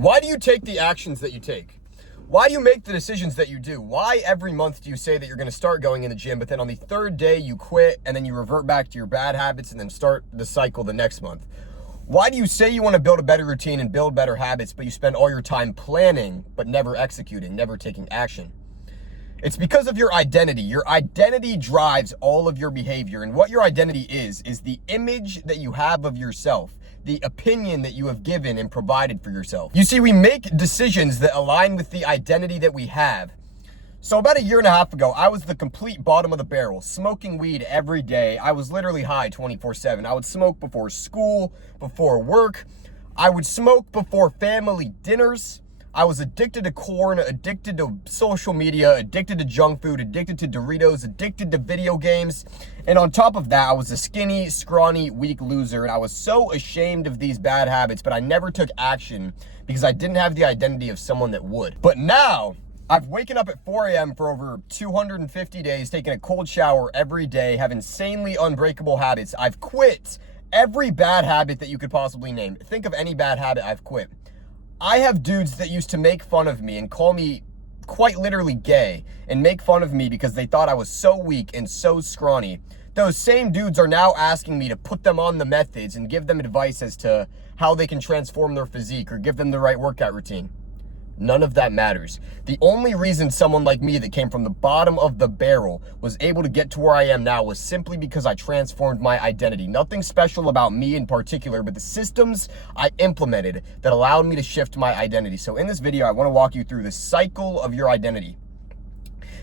Why do you take the actions that you take? Why do you make the decisions that you do? Why every month do you say that you're going to start going in the gym, but then on the third day you quit and then you revert back to your bad habits and then start the cycle the next month? Why do you say you want to build a better routine and build better habits, but you spend all your time planning, but never executing, never taking action? It's because of your identity. Your identity drives all of your behavior. And what your identity is the image that you have of yourself, the opinion that you have given and provided for yourself. You see, we make decisions that align with the identity that we have. So about a year and a half ago, I was the complete bottom of the barrel, smoking weed every day. I was literally high 24/7. I would smoke before school, before work. I would smoke before family dinners. I was addicted to corn, addicted to social media, addicted to junk food, addicted to Doritos, addicted to video games. And on top of that, I was a skinny, scrawny, weak loser. And I was so ashamed of these bad habits, but I never took action because I didn't have the identity of someone that would. But now, I've waken up at 4 a.m. for over 250 days, taking a cold shower every day, have insanely unbreakable habits. I've quit every bad habit that you could possibly name. Think of any bad habit I've quit. I have dudes that used to make fun of me and call me quite literally gay and make fun of me because they thought I was so weak and so scrawny. Those same dudes are now asking me to put them on the methods and give them advice as to how they can transform their physique or give them the right workout routine. None of that matters. The only reason someone like me that came from the bottom of the barrel was able to get to where I am now was simply because I transformed my identity. Nothing special about me in particular, but the systems I implemented that allowed me to shift my identity. So in this video, I want to walk you through the cycle of your identity.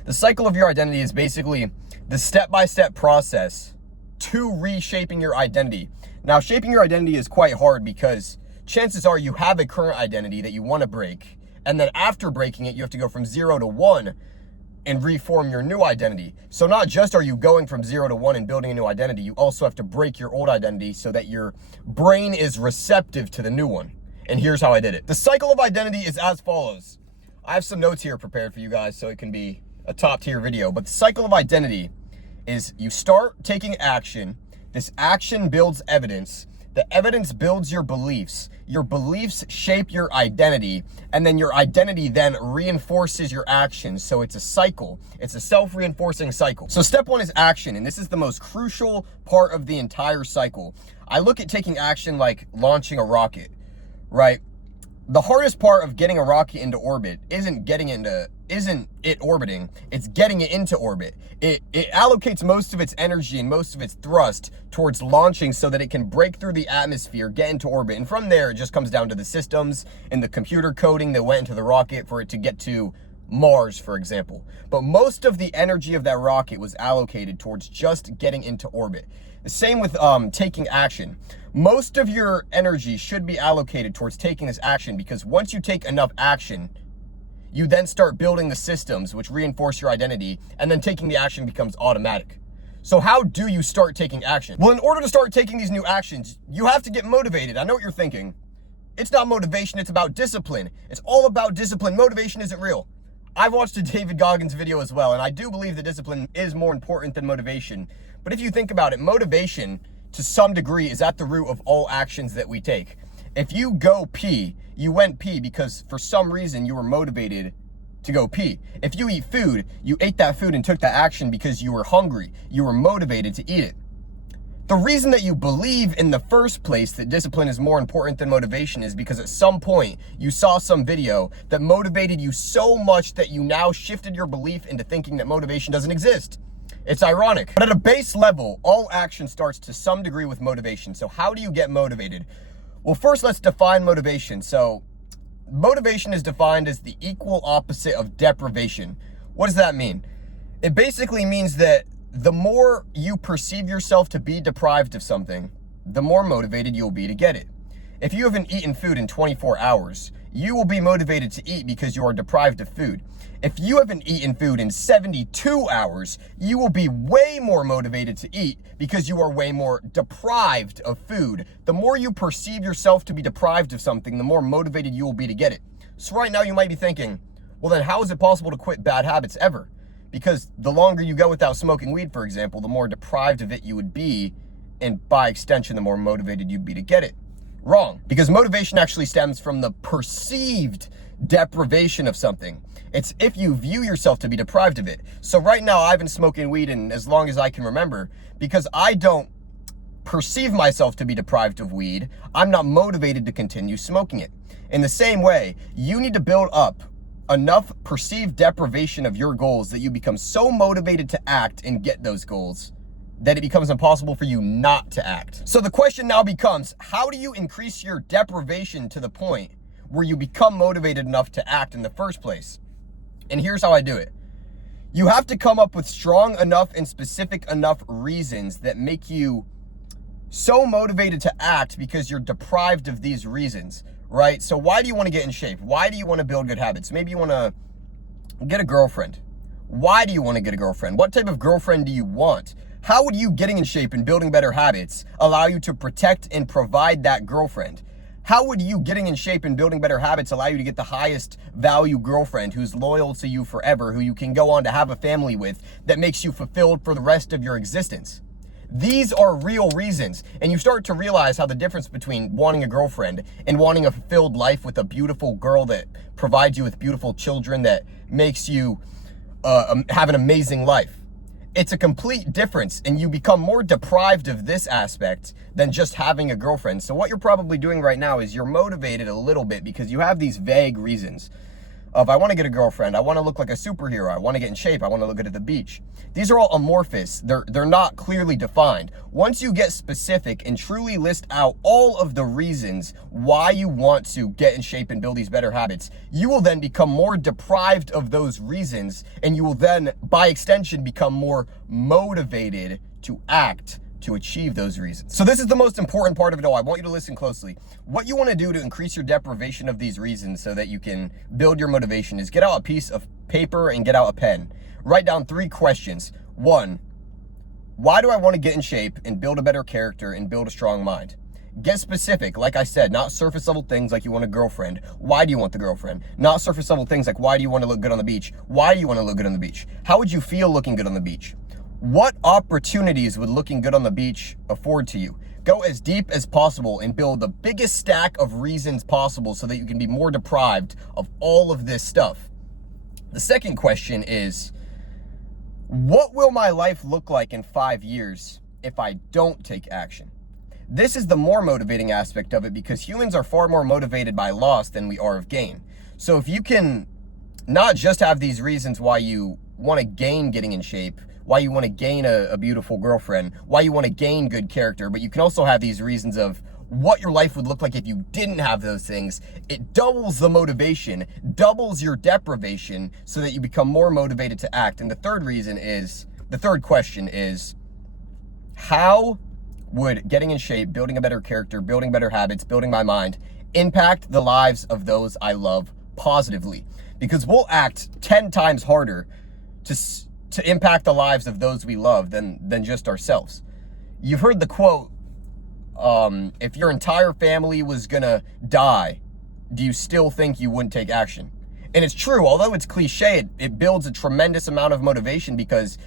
The cycle of your identity is basically the step-by-step process to reshaping your identity. Now, shaping your identity is quite hard because chances are you have a current identity that you want to break. And then after breaking it, you have to go from 0 to 1 and reform your new identity. So not just are you going from 0 to 1 and building a new identity, you also have to break your old identity so that your brain is receptive to the new one. And here's how I did it. The cycle of identity is as follows. I have some notes here prepared for you guys so it can be a top tier video. But the cycle of identity is you start taking action. This action builds evidence. The evidence builds your beliefs shape your identity, and then your identity then reinforces your actions. So it's a cycle. It's a self-reinforcing cycle. So step one is action, and this is the most crucial part of the entire cycle. I look at taking action like launching a rocket, right? The hardest part of getting a rocket into orbit isn't it orbiting, it's getting it into orbit. It allocates most of its energy and most of its thrust towards launching so that it can break through the atmosphere, get into orbit. And from there, it just comes down to the systems and the computer coding that went into the rocket for it to get to Mars, for example. But most of the energy of that rocket was allocated towards just getting into orbit. The same with taking action. Most of your energy should be allocated towards taking this action because once you take enough action, you then start building the systems which reinforce your identity, and then taking the action becomes automatic. So how do you start taking action? Well, in order to start taking these new actions, you have to get motivated. I know what you're thinking. It's not motivation, it's about discipline. It's all about discipline. Motivation isn't real. I've watched a David Goggins video as well, and I do believe that discipline is more important than motivation. But if you think about it, motivation to some degree is at the root of all actions that we take. If you go pee, you went pee because for some reason you were motivated to go pee. If you eat food, you ate that food and took that action because you were hungry. You were motivated to eat it. The reason that you believe in the first place that discipline is more important than motivation is because at some point you saw some video that motivated you so much that you now shifted your belief into thinking that motivation doesn't exist. It's ironic. But at a base level, all action starts to some degree with motivation. So how do you get motivated? Well, first let's define motivation. So motivation is defined as the equal opposite of deprivation. What does that mean? It basically means that the more you perceive yourself to be deprived of something, the more motivated you'll be to get it. If you haven't eaten food in 24 hours, you will be motivated to eat because you are deprived of food. If you haven't eaten food in 72 hours, you will be way more motivated to eat because you are way more deprived of food. The more you perceive yourself to be deprived of something, the more motivated you will be to get it. So right now you might be thinking, well then how is it possible to quit bad habits ever? Because the longer you go without smoking weed, for example, the more deprived of it you would be, and by extension, the more motivated you'd be to get it. Wrong, because motivation actually stems from the perceived deprivation of something. It's if you view yourself to be deprived of it. So right now I've been smoking weed and as long as I can remember, because I don't perceive myself to be deprived of weed, I'm not motivated to continue smoking it. In the same way, you need to build up enough perceived deprivation of your goals that you become so motivated to act and get those goals that it becomes impossible for you not to act. So the question now becomes, how do you increase your deprivation to the point where you become motivated enough to act in the first place? And here's how I do it. You have to come up with strong enough and specific enough reasons that make you so motivated to act because you're deprived of these reasons, right? So why do you want to get in shape? Why do you want to build good habits? Maybe you want to get a girlfriend. Why do you want to get a girlfriend? What type of girlfriend do you want? How would you getting in shape and building better habits allow you to protect and provide that girlfriend? How would you getting in shape and building better habits allow you to get the highest value girlfriend who's loyal to you forever, who you can go on to have a family with, that makes you fulfilled for the rest of your existence? These are real reasons, and you start to realize how the difference between wanting a girlfriend and wanting a fulfilled life with a beautiful girl that provides you with beautiful children, that makes you have an amazing life. It's a complete difference, and you become more deprived of this aspect than just having a girlfriend. So what you're probably doing right now is you're motivated a little bit because you have these vague reasons of, I want to get a girlfriend, I want to look like a superhero, I want to get in shape, I want to look good at the beach. These are all amorphous. They're not clearly defined. Once you get specific and truly list out all of the reasons why you want to get in shape and build these better habits, you will then become more deprived of those reasons, and you will then, by extension, become more motivated to act to achieve those reasons. So this is the most important part of it all. I want you to listen closely. What you want to do to increase your deprivation of these reasons so that you can build your motivation is get out a piece of paper and get out a pen. Write down 3 questions. 1, why do I want to get in shape and build a better character and build a strong mind? Get specific, like I said, not surface level things like you want a girlfriend. Why do you want the girlfriend? Not surface level things like, why do you want to look good on the beach? Why do you want to look good on the beach? How would you feel looking good on the beach? What opportunities would looking good on the beach afford to you? Go as deep as possible and build the biggest stack of reasons possible so that you can be more deprived of all of this stuff. The second question is, what will my life look like in 5 years if I don't take action? This is the more motivating aspect of it, because humans are far more motivated by loss than we are of gain. So if you can not just have these reasons why you want to gain getting in shape, why you want to gain a beautiful girlfriend, why you want to gain good character, but you can also have these reasons of what your life would look like if you didn't have those things. It doubles the motivation, doubles your deprivation, so that you become more motivated to act. And the third question is, how would getting in shape, building a better character, building better habits, building my mind, impact the lives of those I love positively? Because we'll act 10 times harder to impact the lives of those we love than just ourselves. You've heard the quote, if your entire family was gonna die, do you still think you wouldn't take action? And it's true, although it's cliche, it builds a tremendous amount of motivation, because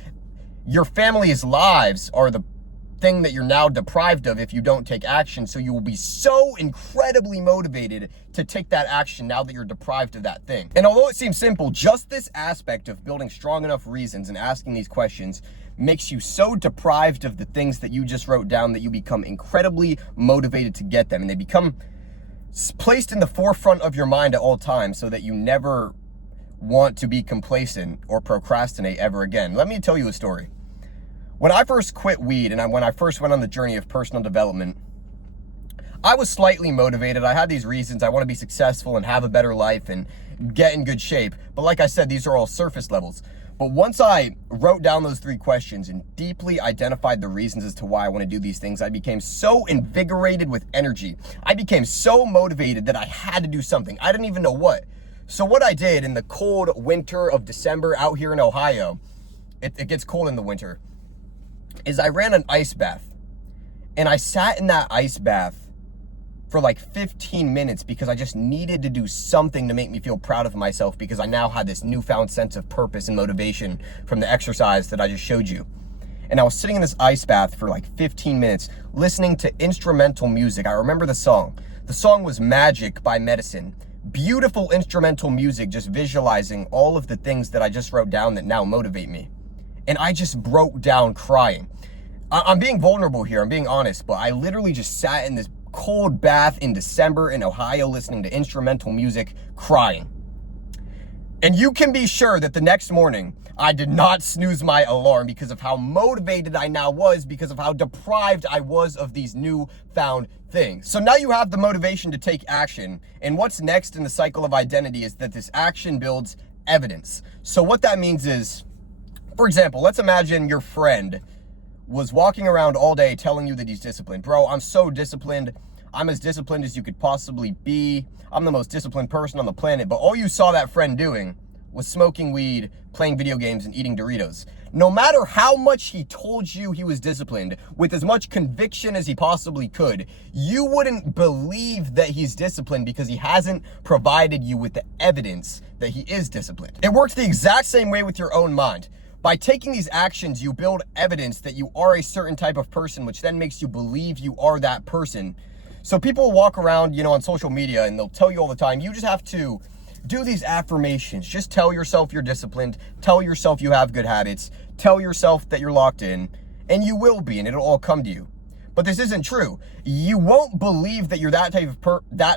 your family's lives are the thing that you're now deprived of if you don't take action. So you will be so incredibly motivated to take that action now that you're deprived of that thing. And although it seems simple, just this aspect of building strong enough reasons and asking these questions makes you so deprived of the things that you just wrote down that you become incredibly motivated to get them, and they become placed in the forefront of your mind at all times so that you never want to be complacent or procrastinate ever again. Let me tell you a story. When I first quit weed and when I first went on the journey of personal development, I was slightly motivated. I had these reasons. I want to be successful and have a better life and get in good shape. But like I said, these are all surface levels. But once I wrote down those 3 questions and deeply identified the reasons as to why I want to do these things, I became so invigorated with energy. I became so motivated that I had to do something. I didn't even know what. So what I did in the cold winter of December out here in Ohio, it gets cold in the winter, is I ran an ice bath, and I sat in that ice bath for like 15 minutes because I just needed to do something to make me feel proud of myself, because I now had this newfound sense of purpose and motivation from the exercise that I just showed you. And I was sitting in this ice bath for like 15 minutes listening to instrumental music. I remember the song. The song was Magic by Medicine. Beautiful instrumental music, just visualizing all of the things that I just wrote down that now motivate me. And I just broke down crying. I'm being vulnerable here, I'm being honest, but I literally just sat in this cold bath in December in Ohio listening to instrumental music, crying. And you can be sure that the next morning, I did not snooze my alarm because of how motivated I now was, because of how deprived I was of these newfound things. So now you have the motivation to take action. And what's next in the cycle of identity is that this action builds evidence. So what that means is, for example, let's imagine your friend was walking around all day telling you that he's disciplined. Bro, I'm so disciplined. I'm as disciplined as you could possibly be. I'm the most disciplined person on the planet. But all you saw that friend doing was smoking weed, playing video games, and eating Doritos. No matter how much he told you he was disciplined, with as much conviction as he possibly could, you wouldn't believe that he's disciplined because he hasn't provided you with the evidence that he is disciplined. It works the exact same way with your own mind. By taking these actions, you build evidence that you are a certain type of person, which then makes you believe you are that person. So people walk around, on social media, and they'll tell you all the time, you just have to do these affirmations. Just tell yourself you're disciplined. Tell yourself you have good habits. Tell yourself that you're locked in, and you will be, and it'll all come to you. But this isn't true. You won't believe that you're that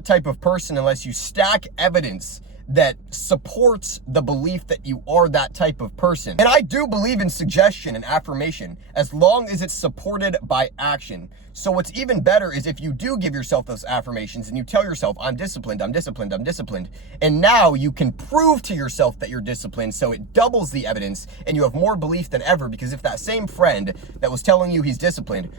type of person unless you stack evidence that supports the belief that you are that type of person. And I do believe in suggestion and affirmation as long as it's supported by action. So what's even better is if you do give yourself those affirmations and you tell yourself, I'm disciplined, I'm disciplined, I'm disciplined. And now you can prove to yourself that you're disciplined, so it doubles the evidence and you have more belief than ever. Because if that same friend that was telling you he's disciplined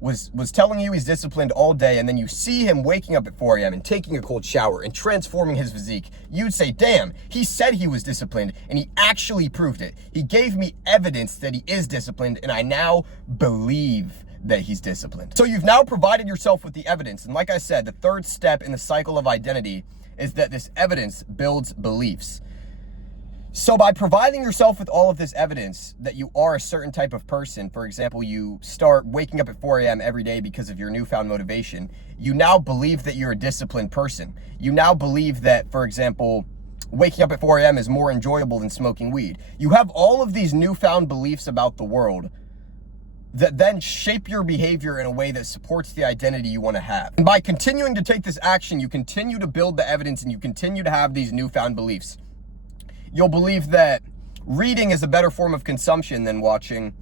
was telling you he's disciplined all day, and then you see him waking up at 4 a.m. and taking a cold shower and transforming his physique, you'd say, damn, he said he was disciplined and he actually proved it. He gave me evidence that he is disciplined, and I now believe that he's disciplined. So you've now provided yourself with the evidence. And like I said, the third step in the cycle of identity is that this evidence builds beliefs. So by providing yourself with all of this evidence that you are a certain type of person, for example, you start waking up at 4 a.m. every day because of your newfound motivation, you now believe that you're a disciplined person. You now believe that, for example, waking up at 4 a.m. is more enjoyable than smoking weed. You have all of these newfound beliefs about the world that then shape your behavior in a way that supports the identity you want to have. And by continuing to take this action, you continue to build the evidence and you continue to have these newfound beliefs. You'll believe that reading is a better form of consumption than watching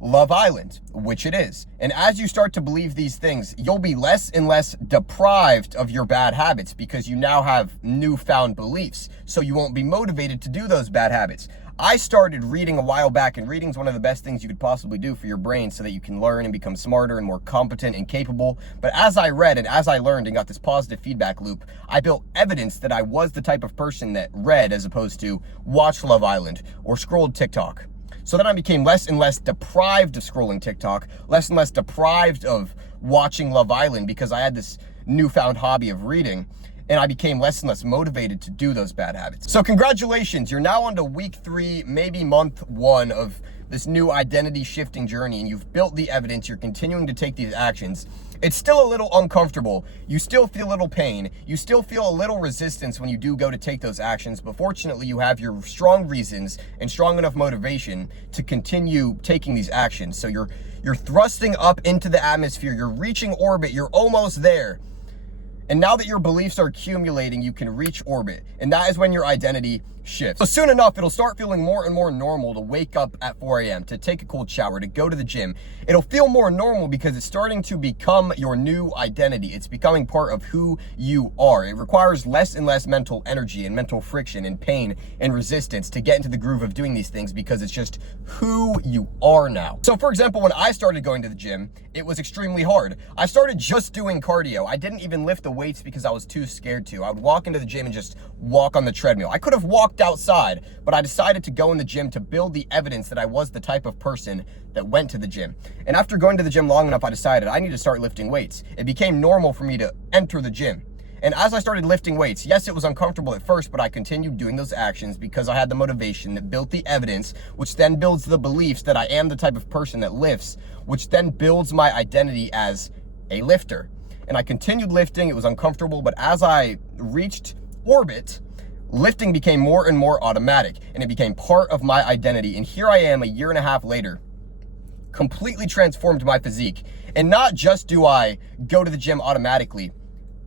Love Island, which it is. And as you start to believe these things, you'll be less and less deprived of your bad habits because you now have newfound beliefs. So you won't be motivated to do those bad habits. I started reading a while back, and reading is one of the best things you could possibly do for your brain so that you can learn and become smarter and more competent and capable. But as I read and as I learned and got this positive feedback loop, I built evidence that I was the type of person that read as opposed to watched Love Island or scrolled TikTok. So then I became less and less deprived of scrolling TikTok, less and less deprived of watching Love Island because I had this newfound hobby of reading. And I became less and less motivated to do those bad habits. So congratulations, you're now on to week 3, maybe month 1 of this new identity shifting journey, and you've built the evidence, you're continuing to take these actions. It's still a little uncomfortable. You still feel a little pain. You still feel a little resistance when you do go to take those actions, but fortunately you have your strong reasons and strong enough motivation to continue taking these actions. So you're thrusting up into the atmosphere, you're reaching orbit, you're almost there. And now that your beliefs are accumulating, you can reach orbit. And that is when your identity shifts. So soon enough, it'll start feeling more and more normal to wake up at 4 a.m., to take a cold shower, to go to the gym. It'll feel more normal because it's starting to become your new identity. It's becoming part of who you are. It requires less and less mental energy and mental friction and pain and resistance to get into the groove of doing these things because it's just who you are now. So for example, when I started going to the gym, it was extremely hard. I started just doing cardio. I didn't even lift the weights because I was too scared to. I would walk into the gym and just walk on the treadmill. I could have walked outside, but I decided to go in the gym to build the evidence that I was the type of person that went to the gym. And after going to the gym long enough, I decided I need to start lifting weights. It became normal for me to enter the gym. And as I started lifting weights, yes, it was uncomfortable at first, but I continued doing those actions because I had the motivation that built the evidence, which then builds the beliefs that I am the type of person that lifts, which then builds my identity as a lifter. and I continued lifting. It was uncomfortable, but as I reached orbit, lifting became more and more automatic, and it became part of my identity. And here I am a year and a half later, completely transformed my physique. And not just do I go to the gym automatically,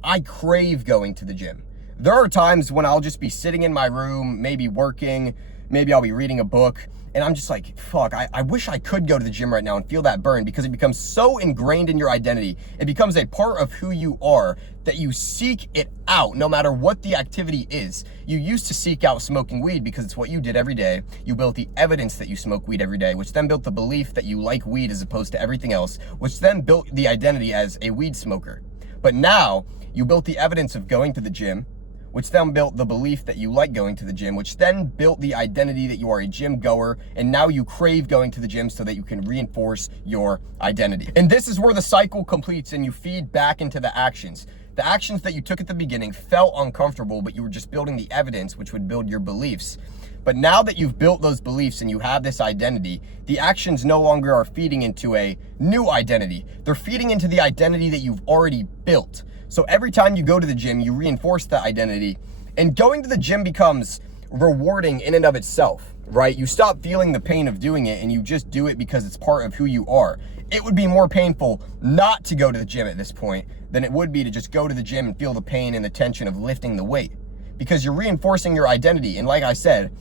I crave going to the gym. There are times when I'll just be sitting in my room, maybe working, maybe I'll be reading a book, and I'm just like, fuck, I wish I could go to the gym right now and feel that burn, because it becomes so ingrained in your identity. It becomes a part of who you are that you seek it out no matter what the activity is. You used to seek out smoking weed because it's what you did every day. You built the evidence that you smoke weed every day, which then built the belief that you like weed as opposed to everything else, which then built the identity as a weed smoker. But now you built the evidence of going to the gym, which then built the belief that you like going to the gym, which then built the identity that you are a gym goer, and now you crave going to the gym so that you can reinforce your identity. And this is where the cycle completes and you feed back into the actions. The actions that you took at the beginning felt uncomfortable, but you were just building the evidence, which would build your beliefs. But now that you've built those beliefs and you have this identity, the actions no longer are feeding into a new identity. They're feeding into the identity that you've already built. So every time you go to the gym, you reinforce that identity, and going to the gym becomes rewarding in and of itself, right? You stop feeling the pain of doing it and you just do it because it's part of who you are. It would be more painful not to go to the gym at this point than it would be to just go to the gym and feel the pain and the tension of lifting the weight, because you're reinforcing your identity. And like I said,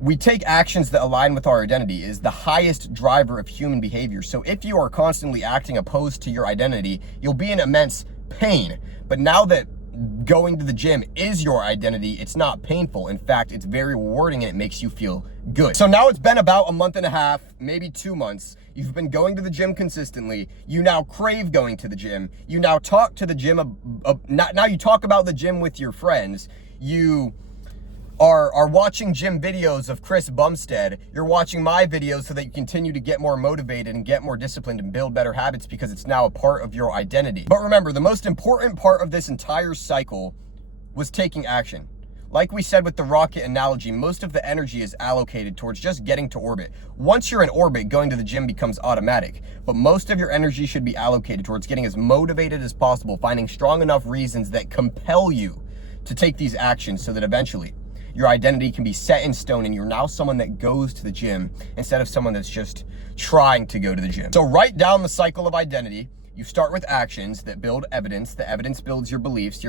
we take actions that align with our identity is the highest driver of human behavior. So if you are constantly acting opposed to your identity, you'll be in immense pain. But now that going to the gym is your identity, it's not painful. In fact, it's very rewarding and it makes you feel good. So now it's been about a month and a half, maybe 2 months. You've been going to the gym consistently. You now crave going to the gym. You now talk to the gym. Now you talk about the gym with your friends. You are watching gym videos of Chris Bumstead. You're watching my videos so that you continue to get more motivated and get more disciplined and build better habits, because it's now a part of your identity. But remember, the most important part of this entire cycle was taking action. Like we said with the rocket analogy, most of the energy is allocated towards just getting to orbit. Once you're in orbit, going to the gym becomes automatic, but most of your energy should be allocated towards getting as motivated as possible, finding strong enough reasons that compel you to take these actions so that eventually your identity can be set in stone and you're now someone that goes to the gym instead of someone that's just trying to go to the gym. So write down the cycle of identity. You start with actions that build evidence. The evidence builds your beliefs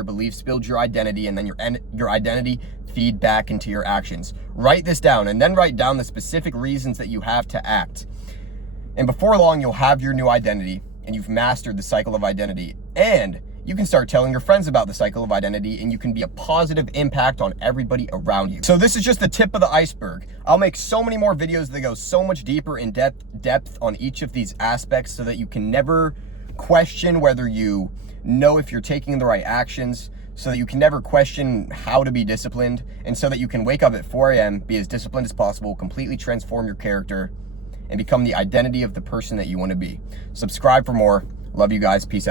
build your identity, and then your identity feed back into your actions. Write this down and then write down the specific reasons that you have to act. And before long, you'll have your new identity and you've mastered the cycle of identity. And you can start telling your friends about the cycle of identity, and you can be a positive impact on everybody around you. So this is just the tip of the iceberg. I'll make so many more videos that go so much deeper in depth on each of these aspects, so that you can never question whether you know if you're taking the right actions, so that you can never question how to be disciplined, and so that you can wake up at 4 a.m., be as disciplined as possible, completely transform your character, and become the identity of the person that you want to be. Subscribe for more. Love you guys. Peace out.